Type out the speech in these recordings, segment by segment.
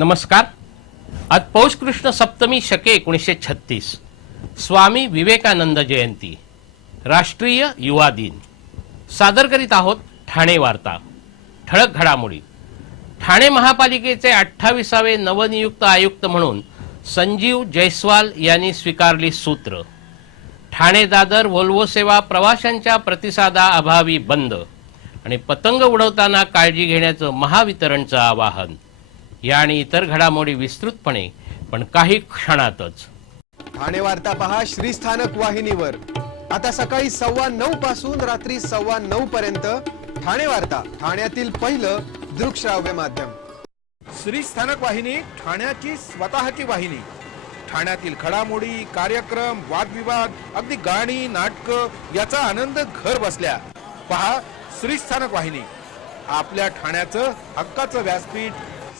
नमस्कार. आज पौष कृष्ण सप्तमी शके एकोणीसशे छत्तीस. स्वामी विवेकानंद जयंती. राष्ट्रीय युवा दिन. सादर करीत आहोत ठाणे वार्ता. ठळक घडामोडी. ठाणे महापालिकेचे अठ्ठावीसावे नवनियुक्त आयुक्त म्हणून संजीव जयस्वाल यांनी स्वीकारली सूत्र. ठाणे दादर व्होल्वो सेवा प्रवाशांच्या प्रतिसादाअभावी बंद आणि पतंग उडवताना काळजी घेण्याचं महावितरणचं आवाहन. या आणि इतर घडामोडी विस्तृतपणे पण काही क्षणातच. ठाणे वार्ता पहा श्रीस्थानक वाहिनीवर. आता सकाळी सव्वा नऊ पासून रात्री सव्वा नऊ पर्यंत ठाणे वार्ता ठाण्यातील पहिलं दृकश्राव्य माध्यम. श्री स्थानक वाहिनी ठाण्याची स्वतःची वाहिनी. ठाण्यातील घडामोडी कार्यक्रम वादविवाद अगदी गाणी नाटक याचा आनंद घर बसल्या. पहा श्री स्थानक वाहिनी. आपल्या ठाण्याचं हक्काचं व्यासपीठ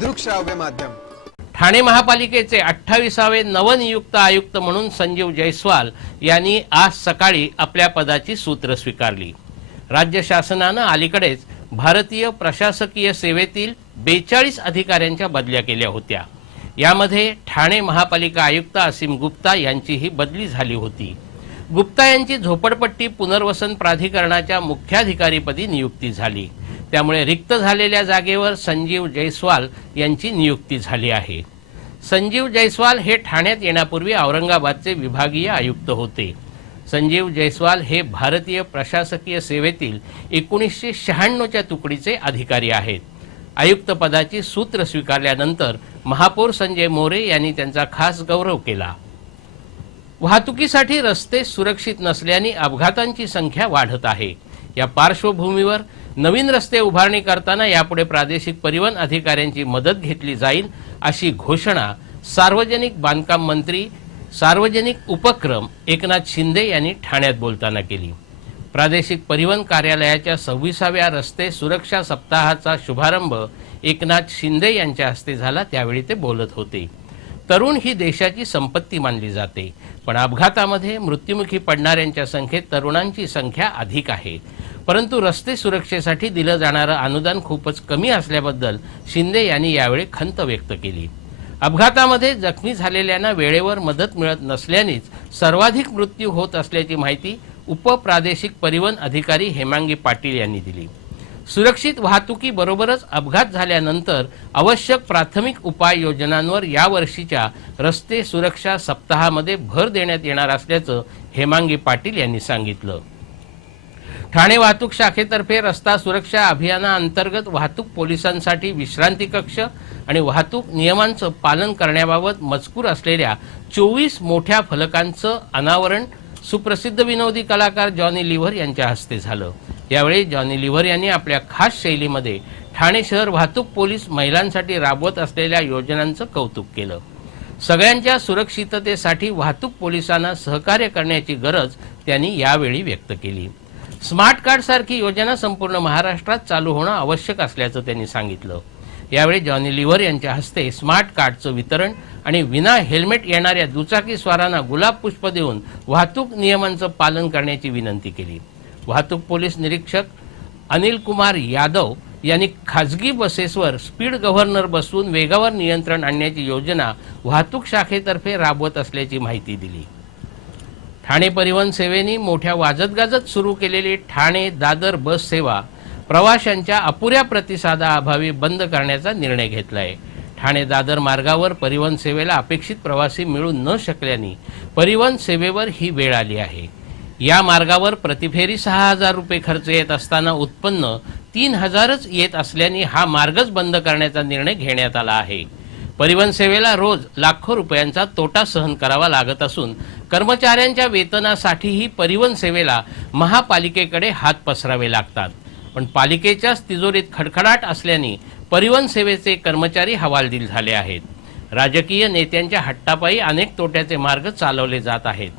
दृकश्राव्य माध्यम. ठाणे महापालिकेचे अठ्ठावीसावे नवनियुक्त आयुक्त म्हणून संजीव जयस्वाल यांनी आज सकाळी आपल्या पदाची सूत्र स्वीकारली. राज्य शासनानं अलीकडेच भारतीय प्रशासकीय सेवेतील बेचाळीस अधिकाऱ्यांच्या बदल्या केल्या होत्या. यामध्ये ठाणे महापालिका आयुक्त असीम गुप्ता यांचीही बदली झाली होती. गुप्ता यांची झोपडपट्टी पुनर्वसन प्राधिकरणाच्या मुख्याधिकारीपदी नियुक्ती झाली. त्यामुळे रिक्त झालेल्या जागेवर संजीव जयस्वाल यांची नियुक्ती झाली आहे. संजीव जयस्वाल हे ठाण्यात येण्यापूर्वी औरंगाबादचे विभागीय आयुक्त होते. संजीव जयस्वाल हे भारतीय प्रशासकीय सेवेतील एकोणीसशे शहाण्णवच्या तुकडीचे अधिकारी आहेत. आयुक्त पदाची सूत्र स्वीकारल्यानंतर महापौर संजय मोरे यांनी त्यांचा खास गौरव केला. वाहतुकीसाठी रस्ते सुरक्षित नसल्याने अपघातांची संख्या वाढत आहे. या पार्श्वभूमीवर नवीन रस्ते उभारणी करताना यापुढे प्रादेशिक परिवहन अधिकाऱ्यांची मदत घेतली जाईल अशी घोषणा सार्वजनिक बांधकाम मंत्री सार्वजनिक उपक्रम एकनाथ शिंदे यांनी ठाण्यात बोलताना केली. प्रादेशिक परिवहन कार्यालयाच्या सव्वीसाव्या रस्ते सुरक्षा सप्ताहाचा शुभारंभ एकनाथ शिंदे यांच्या हस्ते झाला त्यावेळी ते बोलत होते. तरुण ही देशाची संपत्ती मानली जाते पण अपघातामध्ये मृत्युमुखी पडणाऱ्यांच्या संख्येत तरुणांची संख्या अधिक आहे. परंतु रस्ते सुरक्षेसाठी दिलं जाणारं अनुदान खूपच कमी असल्याबद्दल शिंदे यांनी यावेळी खंत व्यक्त केली. अपघातामध्ये जखमी झालेल्यांना वेळेवर मदत मिळत नसल्यानेच सर्वाधिक मृत्यू होत असल्याची माहिती उपप्रादेशिक परिवहन अधिकारी हेमांगी पाटील यांनी दिली. सुरक्षित वाहतुकीबरोबरच अपघात झाल्यानंतर आवश्यक प्राथमिक उपाययोजनांवर यावर्षीच्या रस्ते सुरक्षा सप्ताहामध्ये भर देण्यात येणार असल्याचं हेमांगी पाटील यांनी सांगितलं. ठाणे वाहतूक शाखेतर्फे रस्ता सुरक्षा अभियानाअंतर्गत वाहतूक पोलिसांसाठी विश्रांती कक्ष आणि वाहतूक नियमांचं पालन करण्याबाबत मजकूर असलेल्या चोवीस मोठ्या फलकांचं अनावरण सुप्रसिद्ध विनोदी कलाकार जॉनी लिव्हर यांच्या हस्ते झालं. यावेळी जॉनी लिव्हर यांनी आपल्या खास शैलीमध्ये ठाणे शहर वाहतूक पोलीस महिलांसाठी राबवत असलेल्या योजनांचं कौतुक केलं. सगळ्यांच्या सुरक्षिततेसाठी वाहतूक पोलिसांना सहकार्य करण्याची गरज त्यांनी यावेळी व्यक्त केली. स्मार्ट कार्ड सारखी योजना संपूर्ण महाराष्ट्रात चालू होणं आवश्यक असल्याचं त्यांनी सांगितलं. यावेळी जॉनी लिव्हर यांच्या हस्ते स्मार्ट कार्डचं वितरण आणि विना हेल्मेट येणाऱ्या दुचाकी स्वारांना गुलाब पुष्प देऊन वाहतूक नियमांचं पालन करण्याची विनंती केली. वाहतूक पोलीस निरीक्षक अनिल कुमार यादव यांनी खाजगी बसेसवर स्पीड गव्हर्नर बसवून वेगावर नियंत्रण आणण्याची योजना वाहतूक शाखेतर्फे राबवत असल्याची माहिती दिली. ठाणे परिवहन सेवेने मोठ्या वाजत गाजत सुरू केलेली ठाणे दादर बस सेवा प्रवाशांच्या अपुऱ्या प्रतिसादाअभावी बंद करण्याचा निर्णय घेतला आहे ठाणे दादर मार्गावर परिवहन सेवेला अपेक्षित प्रवासी मिळू न शकल्याने परिवहन सेवेवर ही वेळ आली आहे. या मार्गावर प्रतिफेरी सहा हजार रुपये खर्च येत असताना उत्पन्न तीन हजारच येत असल्याने हा मार्गच बंद करण्याचा निर्णय घेण्यात आला आहे. परिवहन सेवेला रोज लाखो रुपयांचा तोटा सहन करावा लागत असून कर्मचाऱ्यांच्या वेतनासाठीही परिवहन सेवेला महापालिकेकडे हात पसरावे लागतात. पण पालिकेच्याच तिजोरीत खडखडाट असल्याने परिवहन सेवेचे कर्मचारी हवालदिल झाले आहेत. राजकीय नेत्यांच्या हट्टापायी अनेक तोट्याचे मार्ग चालवले जात आहेत.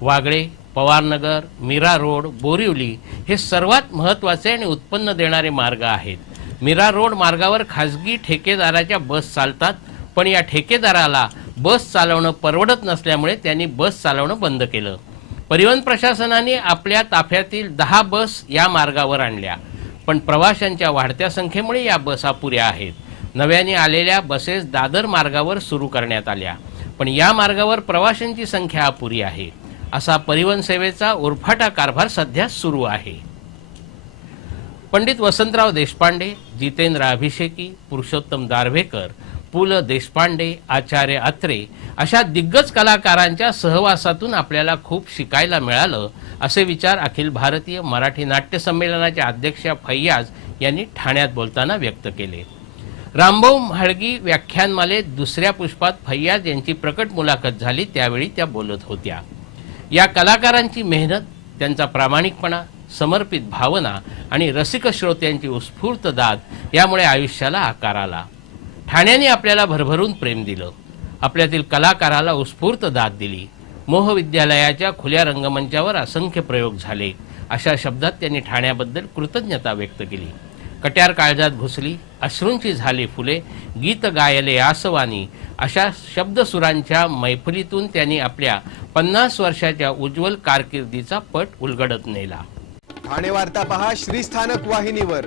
वागळे पवारनगर मीरा रोड बोरिवली हे सर्वात महत्त्वाचे आणि उत्पन्न देणारे मार्ग आहेत. मीरा रोड मार्गावर खाजगी ठेकेदाराच्या बस चालतात पण या ठेकेदाराला बस चालवणं परवडत नसल्यामुळे त्यांनी बस चालवणं बंद केलं. परिवहन प्रशासनाने आपल्या ताफ्यातील दहा बस या मार्गावर आणल्या. पण प्रवाशांच्या वाढत्या संख्येमुळे या बस अपुऱ्या आहेत. नव्याने आलेल्या बसेस दादर मार्गावर सुरू करण्यात आल्या. पण या मार्गावर प्रवाशांची संख्या अपुरी आहे. असा परिवहन सेवेचा उरफाटा कारभार सध्या सुरू आहे. पंडित वसंतराव देशपांडे जितेंद्र अभिषेकी पुरुषोत्तम दारव्हेकर पु ल देशपांडे आचार्य अत्रे अशा दिग्गज कलाकारांच्या सहवासातून आपल्याला खूप शिकायला मिळालं असे विचार अखिल भारतीय मराठी नाट्य संमेलनाच्या अध्यक्षा फैयाज यांनी ठाण्यात बोलताना व्यक्त केले. रामभाऊ म्हाळगी व्याख्यानमालेत दुसऱ्या पुष्पात फैयाज यांची प्रकट मुलाखत झाली त्यावेळी त्या बोलत होत्या. या कलाकारांची मेहनत त्यांचा प्रामाणिकपणा समर्पित भावना आणि रसिक श्रोत्यांची उत्स्फूर्त दाद यामुळे आयुष्याला आकार आला. ठाण्याने आपल्याला भरभरून प्रेम दिलं. आपल्यातील कलाकाराला उत्स्फूर्त दाद दिली. मोहविद्यालयाच्या खुल्या रंगमंचावर असंख्य प्रयोग झाले. अशा शब्दात त्यांनी ठाण्याबद्दल कृतज्ञता व्यक्त केली. कट्यार काळजात घुसली अश्रूंची झाली फुले गीत गायले आसवानी अशा शब्दसुरांच्या मैफलीतून त्यांनी आपल्या पन्नास वर्षाच्या उज्ज्वल कारकिर्दीचा पट उलगडत नेला. ठाणे वार्ता पहा श्रीस्थानक वाहिनीवर.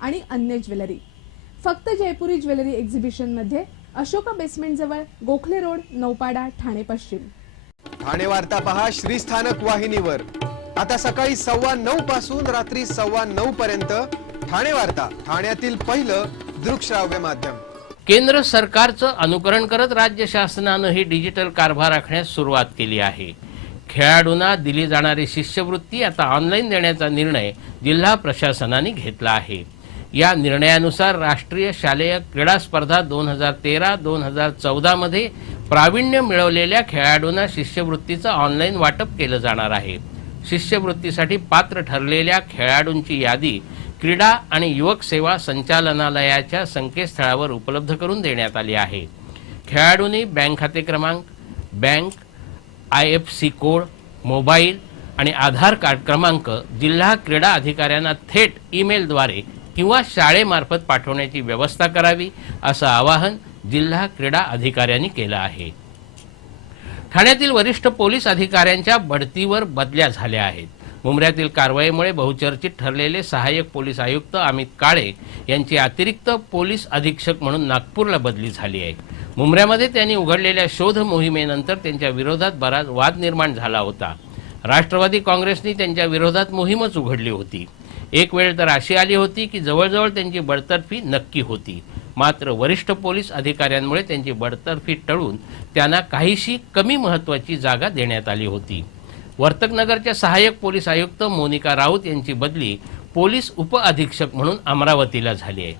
आणि अन्य ज्वेलरी. फक्त जयपुरी ज्वेलरी एक्झिबिशनमध्ये अशोका बेसमेंट जवळ गोखले रोड नौपाडा ठाणे पश्चिम. ठाणे वार्ता पहा श्रीस्थानक वाहिनीवर. आता सकाळी सव्वा नऊ पासून रात्री सव्वा नऊ पर्यंत ठाणे वार्ता ठाण्यातील पहिलं दृकश्राव्य माध्यम. केंद्र सरकारचं अनुकरण करत राज्य शासनानं ही डिजिटल कारभार आखण्यास सुरुवात केली आहे. खेळाडूंना दिली जाणारी शिष्यवृत्ती आता ऑनलाईन देण्याचा निर्णय जिल्हा प्रशासनाने घेतला आहे. या निर्णयानुसार राष्ट्रीय शालेय क्रीडा स्पर्धा दोन हजार तेरा दोन हजार चौदामध्ये प्रावीण्य मिळवलेल्या खेळाडूंना शिष्यवृत्तीचं ऑनलाईन वाटप केलं जाणार आहे. शिष्यवृत्तीसाठी पात्र ठरलेल्या खेळाडूंची यादी क्रीडा आणि युवक सेवा संचालनालयाच्या संकेतस्थळावर उपलब्ध करून देण्यात आली आहे. खेळाडूंनी बँक खाते क्रमांक bank I F C code mobile आणि आधार कार्ड क्रमांक जिल्हा क्रीडा अधिकाऱ्यांना थेट ईमेलद्वारे किंवा शाळेमार्फत पाठवण्याची व्यवस्था करावी असं आवाहन जिल्हा क्रीडा अधिकाऱ्यांनी केलं आहे. ठाण्यातील वरिष्ठ पोलीस अधिकाऱ्यांच्या बढतीवर बदल्या झाल्या आहेत. मुंबऱ्यातील कारवाईमुळे बहुचर्चित ठरलेले सहाय्यक पोलीस आयुक्त अमित काळे यांची अतिरिक्त पोलीस अधीक्षक म्हणून नागपूरला बदली झाली आहे. मुंबऱ्यामध्ये त्यांनी उघडलेल्या शोध मोहिमेनंतर त्यांच्या विरोधात बराच वाद निर्माण झाला होता. राष्ट्रवादी काँग्रेसने त्यांच्या विरोधात मोहीमच उघडली होती. एक वेळ तर अशी आली होती की जवळजवळ त्यांची बडतर्फी नक्की होती. मात्र वरिष्ठ पोलीस अधिकाऱ्यांमुळे त्यांची बडतर्फी टळून त्यांना काहीशी कमी महत्त्वाची जागा देण्यात आली होती. वर्तकनगरच्या सहाय्यक पोलीस आयुक्त मोनिका राऊत यांची बदली पोलीस उपअधीक्षक म्हणून अमरावतीला झाली आहे.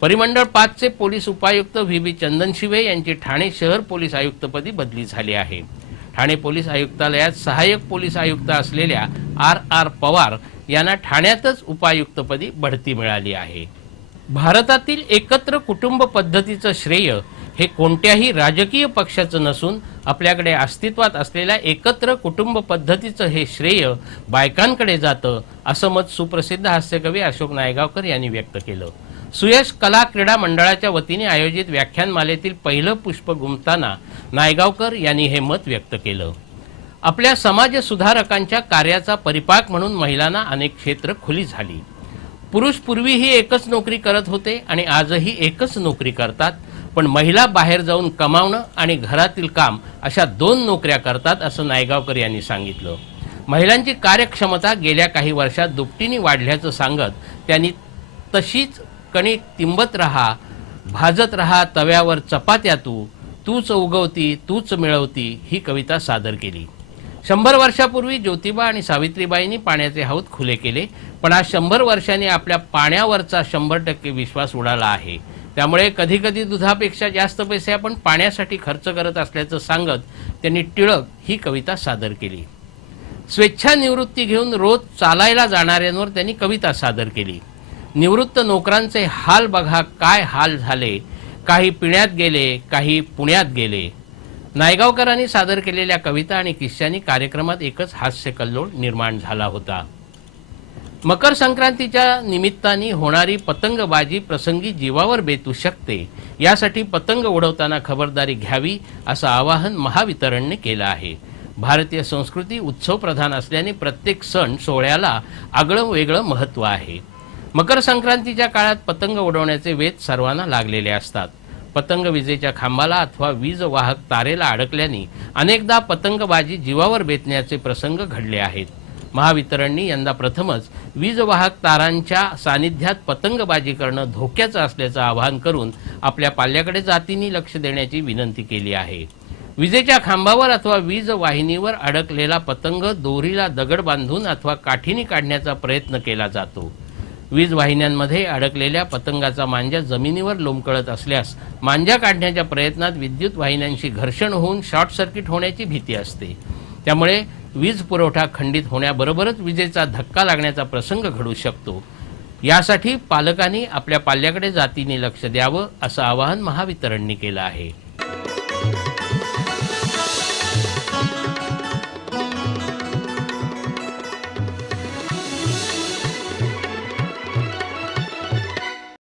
परिमंडळ पाचचे पोलीस उपायुक्त व्ही बी चंदनशिवे यांची ठाणे शहर पोलीस आयुक्तपदी बदली झाली आहे. ठाणे पोलीस आयुक्तालयात सहाय्यक पोलीस आयुक्त असलेल्या आर आर पवार यांना ठाण्यातच उपायुक्तपदी बढती मिळाली आहे. भारतातील एकत्र कुटुंब पद्धतीचं श्रेय हे कोणत्याही राजकीय पक्षाचं नसून आपल्याकडे अस्तित्वात असलेल्या एकत्र कुटुंब पद्धतीचं हे श्रेय बायकांकडे जातं असं मत सुप्रसिद्ध हास्यकवी अशोक नायगावकर यांनी व्यक्त केलं. सुयश कला क्रीडा मंडळाच्या वतीने आयोजित व्याख्यानमालेतील पहिलं पुष्प गुंफताना नायगावकर यांनी हे मत व्यक्त केलं. आपल्या समाज सुधारकांच्या कार्याचा परिपाक म्हणून महिलांना अनेक क्षेत्र खुली झाली. पुरुष पूर्वीही एकच नोकरी करत होते आणि आजही एकच नोकरी करतात पण महिला बाहेर जाऊन कमावणं आणि घरातील काम अशा दोन नोकऱ्या करतात असं नायगावकर यांनी सांगितलं. महिलांची कार्यक्षमता गेल्या काही वर्षात दुपटीने वाढल्याचं सांगत त्यांनी तशीच कणिक तिंबत रहा भाजत रहा तव्यावर चपात्या तू तूच उगवती तूच मिळवती ही कविता सादर केली. शंभर वर्षापूर्वी ज्योतिबा आणि सावित्रीबाईंनी पाण्याचे हौद खुले केले पण आज शंभर वर्षांनी आपल्या पाण्यावरचा शंभर टक्के विश्वास उडाला आहे. त्यामुळे कधीकधी दुधापेक्षा जास्त पैसे आपण पाण्यासाठी खर्च करत असल्याचं सांगत त्यांनी टिळक ही कविता सादर केली. स्वेच्छा निवृत्ती घेऊन रोज चालायला जाणाऱ्यांवर त्यांनी कविता सादर केली. निवृत्त नोकरांचे हाल बघा काय हाल झाले? काही पिण्यात गेले काही पुण्यात गेले. नायगावकरांनी सादर केलेल्या कविता आणि किस्स्यांनी कार्यक्रमात एकच हास्य कल्लोळ निर्माण झाला होता. मकर संक्रांतीच्या निमित्ताने होणारी पतंगबाजी प्रसंगी जीवावर बेतू शकते यासाठी पतंग उडवताना खबरदारी घ्यावी असं आवाहन महावितरणने केलं आहे. भारतीय संस्कृती उत्सव प्रधान असल्याने प्रत्येक सण सोहळ्याला आगळं वेगळं महत्त्व आहे. मकर संक्रांतीच्या काळात पतंग उडवण्याचे वेध सर्वांना लागलेले असतात. पतंग विजेच्या खांबाला अथवा वीज वाहक तारेला अडकल्याने अनेकदा पतंगबाजी जीवावर बेतण्याचे प्रसंग घडले आहेत. महावितरणनी यंदा प्रथमच वीज वाहक तारांच्या सानिध्यात पतंगबाजी करणं धोक्याचं असल्याचं आवाहन करून आपल्या पाल्याकडे जातींनी लक्ष देण्याची विनंती केली आहे. विजेच्या खांबावर अथवा वीज वाहिनीवर अडकलेला पतंग दोरीला दगड बांधून अथवा काठीने काढण्याचा प्रयत्न केला जातो. वीज वाहिन्यांमध्ये अडकलेल्या पतंगाचा मांजा जमिनीवर लोंबकळत असल्यास मांजा काढण्याच्या प्रयत्नात विद्युत वाहिन्यांशी घर्षण होऊन शॉर्ट सर्किट होण्याची भीती असते. त्यामुळे वीज पुरवठा खंडित होण्याबरोबरच विजेचा धक्का लागण्याचा प्रसंग घडू शकतो. यासाठी पालकांनी आपल्या पाल्याकडे जातीने लक्ष द्यावं असं आवाहन महावितरणनी केलं आहे.